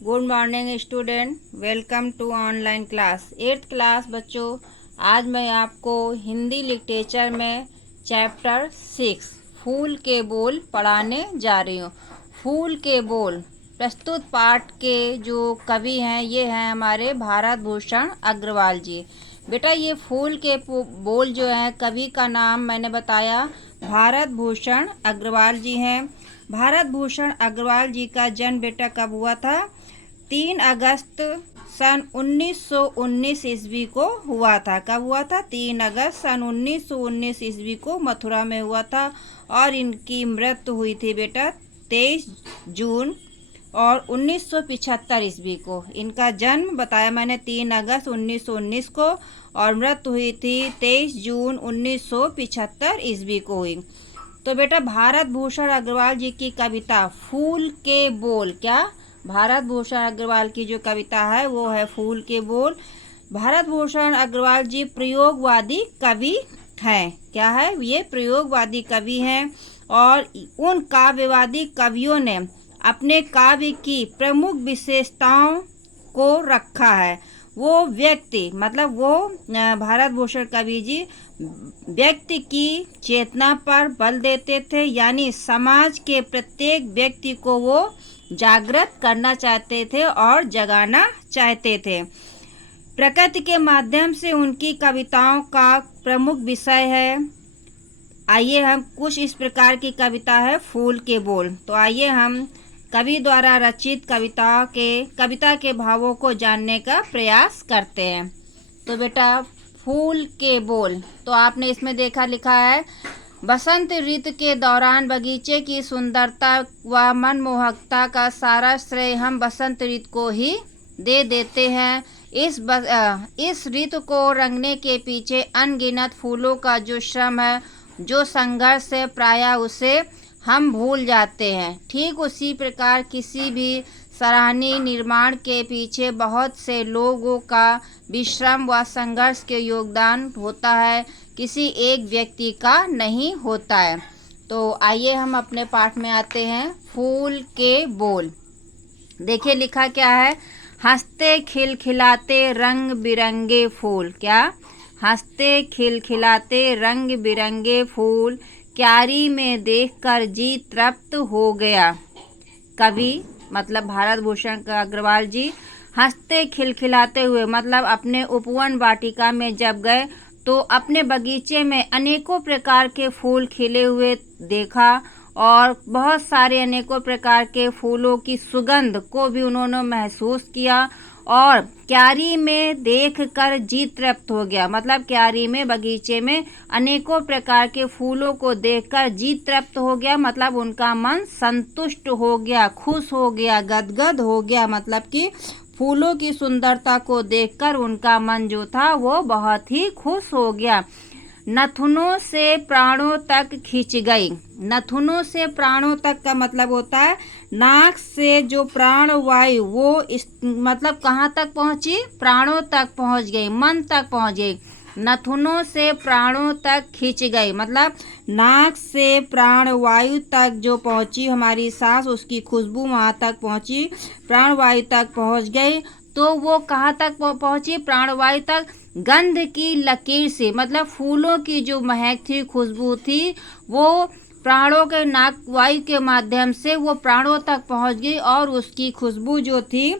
Good morning student, welcome to online class. 8th class बच्चों, आज मैं आपको हिंदी लिटरेचर में चैप्टर 6 फूल के बोल पढ़ाने जा रही हूँ। फूल के बोल प्रस्तुत पाठ के जो कवि हैं ये हैं हमारे भारत भूषण अग्रवाल जी। बेटा ये फूल के बोल जो हैं कवि का नाम मैंने बताया भारत भूषण अग्रवाल जी हैं। भारत भूषण अग्रवाल जी का जन्म बेटा कब हुआ था? 3 अगस्त सन 1919 ईस्वी को हुआ था। कब हुआ था? 3 अगस्त सन 1919 ईस्वी को मथुरा में हुआ था। और इनकी मृत्यु हुई थी बेटा 23 जून और 1975 ईस्वी को। इनका जन्म बताया मैंने 3 अगस्त 1919 को और मृत्यु हुई थी 23 जून 1975 ईस्वी को हुई। तो बेटा भारत भूषण अग्रवाल जी की कविता फूल के बोल, क्या भारत भूषण अग्रवाल की जो कविता है वो है फूल के बोल। भारत भूषण अग्रवाल जी प्रयोगवादी कवि हैं। क्या है ये? प्रयोगवादी कवि हैं। और उन काव्यवादी कवियों ने अपने काव्य की प्रमुख विशेषताओं को रखा है। वो व्यक्ति मतलब वो भारत भूषण कवि जी व्यक्ति की चेतना पर बल देते थे, यानी समाज के प्रत्येक व्यक्ति को वो जागृत करना चाहते थे और जगाना चाहते थे। प्रकृति के माध्यम से उनकी कविताओं का प्रमुख विषय है। आइए हम कुछ इस प्रकार की कविता है फूल के बोल। तो आइए हम कवि द्वारा रचित कविता के भावों को जानने का प्रयास करते हैं। तो बेटा फूल के बोल, तो आपने इसमें देखा लिखा है, बसंत ऋतु के दौरान बगीचे की सुंदरता व मनमोहकता का सारा श्रेय हम बसंत ऋतु को ही दे देते हैं। इस ऋतु को रंगने के पीछे अनगिनत फूलों का जो श्रम है, जो संघर्ष है, प्रायः उसे हम भूल जाते हैं। ठीक उसी प्रकार किसी भी सराहनीय निर्माण के पीछे बहुत से लोगों का विश्रम व संघर्ष के योगदान होता है, किसी एक व्यक्ति का नहीं होता है। तो आइए हम अपने पाठ में आते हैं। फूल के बोल देखिए लिखा क्या है, हंसते खिलखिलाते रंग बिरंगे फूल। क्या? हंसते खिलखिलाते रंग बिरंगे फूल क्यारी में देखकर जी तृप्त हो गया। कवि मतलब भारत भूषण अग्रवाल जी हंसते खिलखिलाते हुए मतलब अपने उपवन वाटिका में जब गए तो अपने बगीचे में अनेकों प्रकार के फूल खिले हुए देखा और बहुत सारे अनेकों प्रकार के फूलों की सुगंध को भी उन्होंने महसूस किया और क्यारी में देखकर जी तृप्त हो गया। मतलब क्यारी में बगीचे में अनेकों प्रकार के फूलों को देखकर जी तृप्त हो गया, मतलब उनका मन संतुष्ट हो गया, खुश हो गया, गदगद हो गया। मतलब कि फूलों की सुंदरता को देखकर उनका मन जो था वो बहुत ही खुश हो गया। नथुनों से प्राणों तक खिंच गई। नथुनों से प्राणों तक का मतलब होता है नाक से जो प्राण वायु वो मतलब कहाँ तक पहुँची? प्राणों तक पहुँच गई, मन तक पहुँच गई। नथुनों से प्राणों तक खिंच गई मतलब नाक से प्राण वायु तक जो पहुँची हमारी सांस, उसकी खुशबू वहाँ तक पहुँची, प्राण वायु तक पहुँच गई। तो वो कहाँ तक पहुँची? प्राणवायु तक। गंध की लकीर से मतलब फूलों की जो महक थी, खुशबू थी, वो प्राणों के नाक वायु के माध्यम से वो प्राणों तक पहुँच गई और उसकी खुशबू जो थी,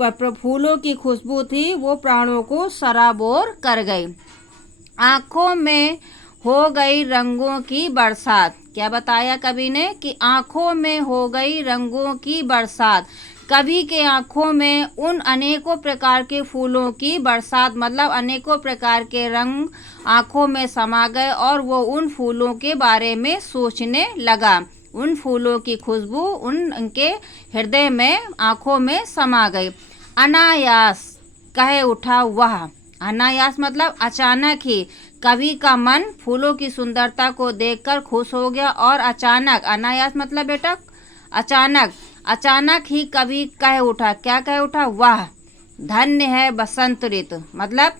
फूलों की खुशबू थी, वो प्राणों को सराबोर कर गई। आँखों में हो गई रंगों की बरसात। क्या बताया कवि ने कि आँखों में हो गई रंगों की बरसात। कवि के आँखों में उन अनेकों प्रकार के फूलों की बरसात मतलब अनेकों प्रकार के रंग आँखों में समा गए और वो उन फूलों के बारे में सोचने लगा। उन फूलों की खुशबू उनके हृदय में, आँखों में समा गई। अनायास कहे उठा वह। अनायास मतलब अचानक ही कवि का मन फूलों की सुंदरता को देखकर खुश हो गया और अचानक, अनायास मतलब बेटा अचानक, अचानक ही कवि कह उठा। क्या कह उठा? वाह धन्य है बसंत ऋतु। मतलब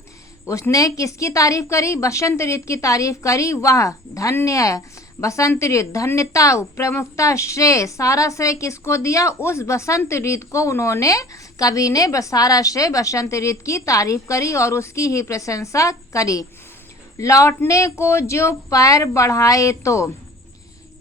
उसने किसकी तारीफ करी? बसंत ऋतु की तारीफ करी। वाह धन्य है बसंत ऋतु, धन्यता, प्रमुखता, श्रेय, सारा श्रेय किसको दिया? उस बसंत ऋतु को उन्होंने, कवि ने सारा श्रेय बसंत ऋतु की तारीफ करी और उसकी ही प्रशंसा करी। लौटने को जो पैर बढ़ाए तो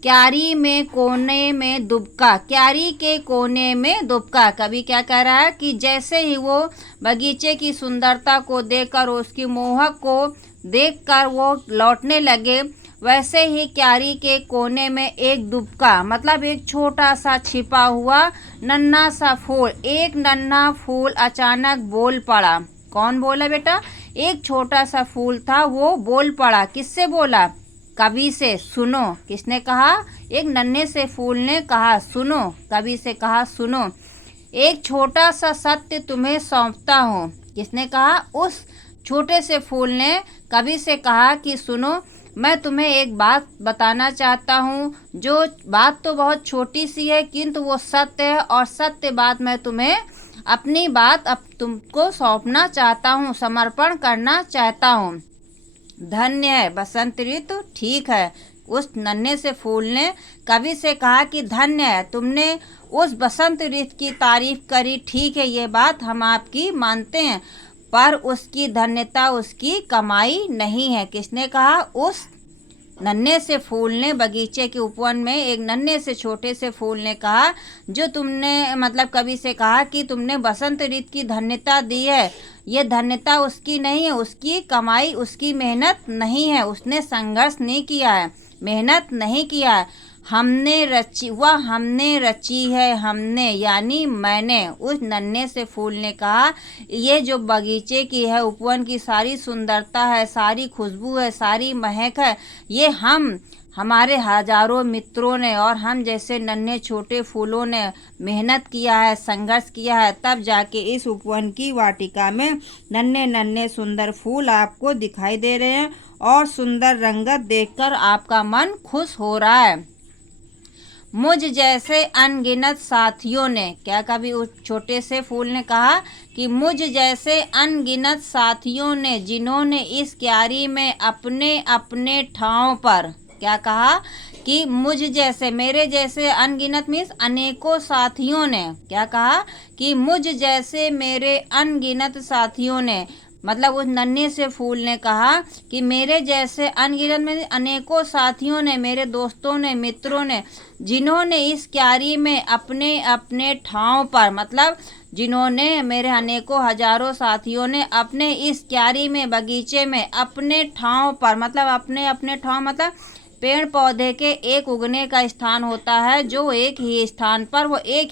क्यारी में कोने में दुबका, क्यारी के कोने में दुबका। कवि क्या कह रहा है कि जैसे ही वो बगीचे की सुंदरता को देखकर, उसकी मोहक को देखकर वो लौटने लगे, वैसे ही क्यारी के कोने में एक दुबका, मतलब एक छोटा सा छिपा हुआ नन्हा सा फूल, एक नन्हा फूल अचानक बोल पड़ा। कौन बोला बेटा? एक छोटा सा फूल था, वो बोल पड़ा। किससे बोला? कवि से। सुनो, किसने कहा? एक नन्हे से फूल ने कहा सुनो, कवि से कहा सुनो, एक छोटा सा सत्य तुम्हें सौंपता हूँ। किसने कहा? उस छोटे से फूल ने कवि से कहा कि सुनो, मैं तुम्हें एक बात बताना चाहता हूँ, जो बात तो बहुत छोटी सी है किंतु वो सत्य है, और सत्य बात मैं तुम्हें, अपनी बात अब तुमको सौंपना चाहता हूँ, समर्पण करना चाहता हूँ। धन्य है बसंत ऋतु। ठीक है, उस नन्हे से फूल ने कवि से कहा कि धन्य है, तुमने उस बसंत ऋतु की तारीफ करी, ठीक है, ये बात हम आपकी मानते हैं, पर उसकी धन्यता, उसकी कमाई नहीं है। किसने कहा? उस नन्हे से फूल ने, बगीचे के उपवन में एक नन्हे से छोटे से फूल ने कहा, जो तुमने, मतलब कवि से कहा कि तुमने बसंत ऋतु की धन्यता दी है, ये धन्यता उसकी नहीं है, उसकी कमाई, उसकी मेहनत नहीं है, उसने संघर्ष नहीं किया है, मेहनत नहीं किया है, हमने रची, वह हमने रची है, हमने यानी मैंने। उस नन्हे से फूल ने कहा, ये जो बगीचे की है, उपवन की सारी सुंदरता है, सारी खुशबू है, सारी महक है, ये हमारे हजारों मित्रों ने और हम जैसे नन्हे छोटे फूलों ने मेहनत किया है, संघर्ष किया है, तब जाके इस उपवन की वाटिका में नन्हे नन्हे सुंदर फूल आपको दिखाई दे रहे हैं, और सुंदर रंगत देखकर आपका मन खुश हो रहा है। मुझ जैसे अनगिनत साथियों ने, क्या कभी उस छोटे से फूल ने कहा कि मुझ जैसे अनगिनत साथियों ने, जिन्होंने इस क्यारी में अपने अपने ठाव पर, क्या कहा कि मुझ जैसे, मेरे जैसे, अनगिनत मीन्स अनेकों साथियों ने, क्या कहा कि मुझ जैसे मेरे अनगिनत साथियों ने, मतलब उस नन्हे से फूल ने कहा कि मेरे जैसे अनगिनत में अनेकों साथियों ने, मेरे दोस्तों ने, मित्रों ने, जिन्होंने इस क्यारी में अपने अपने ठाव पर, मतलब जिन्होंने, मेरे अनेकों हजारों साथियों ने अपने इस क्यारी में, बगीचे में, अपने ठाव पर, मतलब अपने अपने ठाव, मतलब पेड़ पौधे के एक उगने का स्थान होता है, जो एक ही स्थान पर, वो एक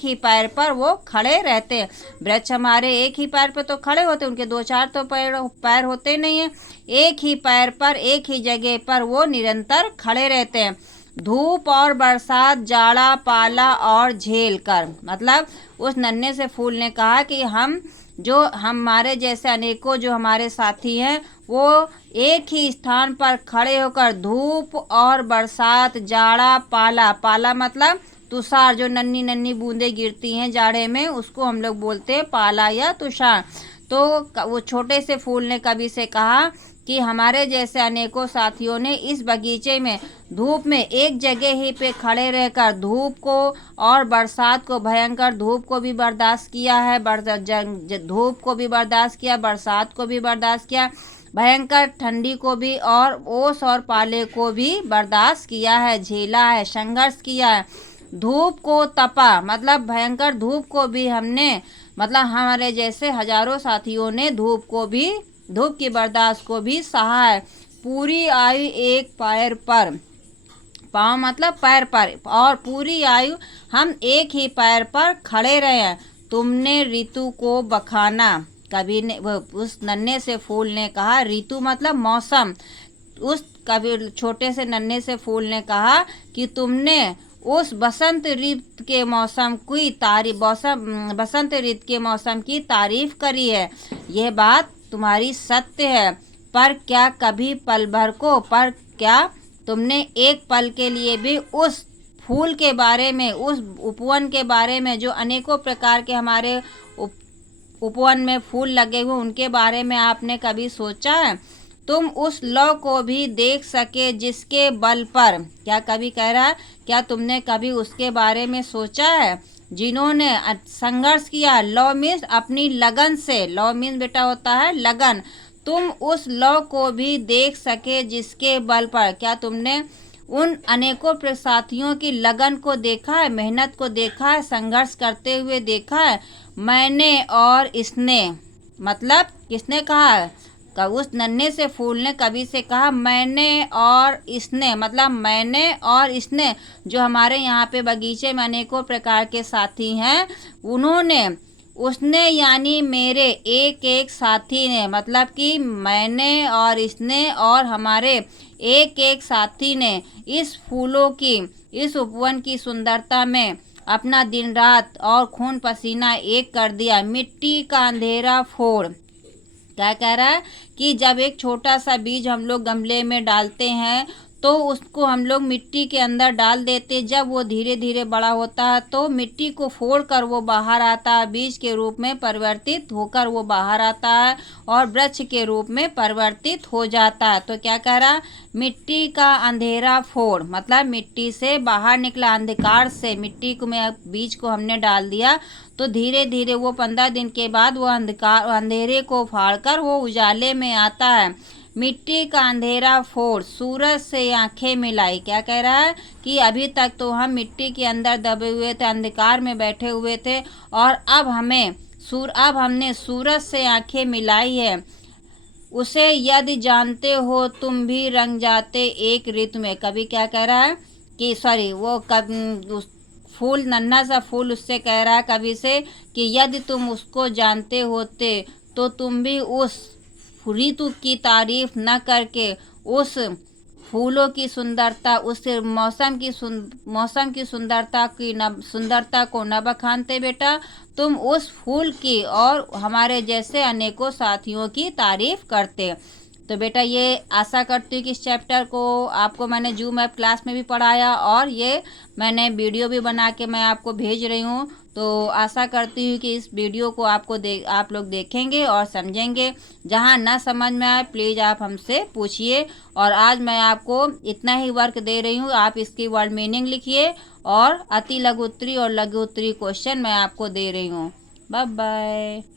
ही पैर पर वो खड़े रहते हैं। वृक्ष हमारे एक ही पैर पर तो खड़े होते हैं, उनके दो चार तो पैर होते नहीं हैं, एक ही पैर पर, एक ही जगह पर वो निरंतर खड़े रहते हैं, धूप और बरसात, जाड़ा, पाला और झेल कर। मतलब उस नन्हे से फूल ने कहा कि हम, जो हमारे जैसे अनेकों जो हमारे साथी हैं, वो एक ही स्थान पर खड़े होकर धूप और बरसात, जाड़ा, पाला, पाला मतलब तुषार, जो नन्ही नन्ही बूंदें गिरती हैं जाड़े में, उसको हम लोग बोलते हैं पाला या तुषार। तो वो छोटे से फूल ने कवि से कहा कि हमारे जैसे अनेकों साथियों ने इस बगीचे में धूप में एक जगह ही पे खड़े रहकर धूप को और बरसात को, भयंकर धूप को भी बर्दाश्त किया है, धूप को भी बर्दाश्त किया, बरसात को भी बर्दाश्त किया, भयंकर ठंडी को भी, और ओस और पाले को भी बर्दाश्त किया है, झेला है, संघर्ष किया है। धूप को तपा, मतलब भयंकर धूप को भी हमने, मतलब हमारे जैसे हजारों साथियों ने धूप की बर्दाश्त को भी सहा है। पूरी आयु एक पैर पर, पाँव मतलब पैर पर, और पूरी आयु हम एक ही पैर पर खड़े रहे हैं। तुमने ऋतु को बखाना, कवि ने, उस नन्हे से फूल ने कहा, ऋतु मतलब मौसम, उस कवि छोटे से नन्हे से फूल ने कहा कि तुमने उस बसंत ऋतु के मौसम की तारीफ, बसंत ऋतु के मौसम की तारीफ करी है, यह बात तुम्हारी सत्य है, पर क्या कभी पल भर को, पर क्या तुमने एक पल के लिए भी उस फूल के बारे में, उस उपवन के बारे में, जो अनेकों प्रकार के हमारे उपवन में फूल लगे हुए, उनके बारे में आपने कभी सोचा है? तुम उस लौ को भी देख सके जिसके बल पर, क्या कवि कह रहा है, क्या तुमने कभी उसके बारे में सोचा है जिन्होंने संघर्ष किया। लौ मीन्स अपनी लगन से, लौ मीन्स बेटा होता है लगन। तुम उस लौ को भी देख सके जिसके बल पर, क्या तुमने उन अनेकों साथियों की लगन को देखा है, मेहनत को देखा है, संघर्ष करते हुए देखा है। मैंने और इसने, मतलब किसने कहा, उस नन्हे से फूल ने कवि से कहा मैंने और इसने, मतलब मैंने और इसने, जो हमारे यहाँ पे बगीचे में अनेकों प्रकार के साथी हैं, उन्होंने, उसने यानी मेरे एक एक साथी ने, मतलब कि मैंने और इसने और हमारे एक एक साथी ने इस फूलों की, इस उपवन की सुंदरता में अपना दिन रात और खून पसीना एक कर दिया। मिट्टी का अंधेरा फोड़, क्या कह रहा है कि जब एक छोटा सा बीज हम लोग गमले में डालते हैं तो उसको हम लोग मिट्टी के अंदर डाल देते, जब वो धीरे धीरे बड़ा होता है तो मिट्टी को फोड़ कर वो बाहर आता है, बीज के रूप में परिवर्तित होकर वो बाहर आता है और वृक्ष के रूप में परिवर्तित हो जाता है। तो क्या कह रहा, मिट्टी का अंधेरा फोड़, मतलब मिट्टी से बाहर निकला, अंधकार से मिट्टी को में बीज को हमने डाल दिया तो धीरे धीरे वो 15 दिन के बाद वो अंधेरे को फाड़कर वो उजाले में आता है। मिट्टी का अंधेरा फोड़, सूरज से आंखें मिलाई, क्या कह रहा है कि अभी तक तो हम मिट्टी के अंदर दबे हुए थे, अंधकार में बैठे हुए थे, और अब हमने सूरज से आंखें मिलाई है। उसे यदि जानते हो तुम भी रंग जाते एक ऋतु में। कवि क्या कह रहा है कि सॉरी वो उस फूल, नन्हा सा फूल उससे कह रहा है कवि से कि यदि तुम उसको जानते होते तो तुम भी उस ऋतु की तारीफ न करके उस फूलों की सुंदरता, उस मौसम की सुंदरता को न बखानते बेटा, तुम उस फूल की और हमारे जैसे अनेकों साथियों की तारीफ करते। तो बेटा ये आशा करती हूँ कि इस चैप्टर को आपको मैंने जूम ऐप क्लास में भी पढ़ाया और ये मैंने वीडियो भी बना के मैं आपको भेज रही हूँ। तो आशा करती हूँ कि इस वीडियो को आप लोग देखेंगे और समझेंगे। जहाँ ना समझ में आए प्लीज़ आप हमसे पूछिए। और आज मैं आपको इतना ही वर्क दे रही हूँ, आप इसकी वर्ड मीनिंग लिखिए और अति लघु उत्तरी और लघु उत्तरी क्वेश्चन मैं आपको दे रही हूँ। Bye bye.